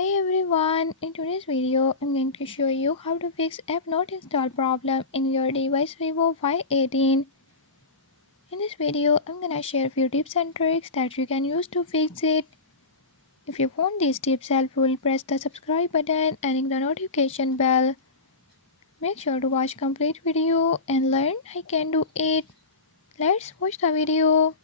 Hey everyone, in today's video I'm going to show you how to fix app not install problem in your device Vivo Y18. In this video I'm gonna share a few tips and tricks that you can use to fix it. If you found these tips helpful, press the subscribe button and ring the notification bell. Make sure to watch complete video and learn I can do it. Let's watch the video.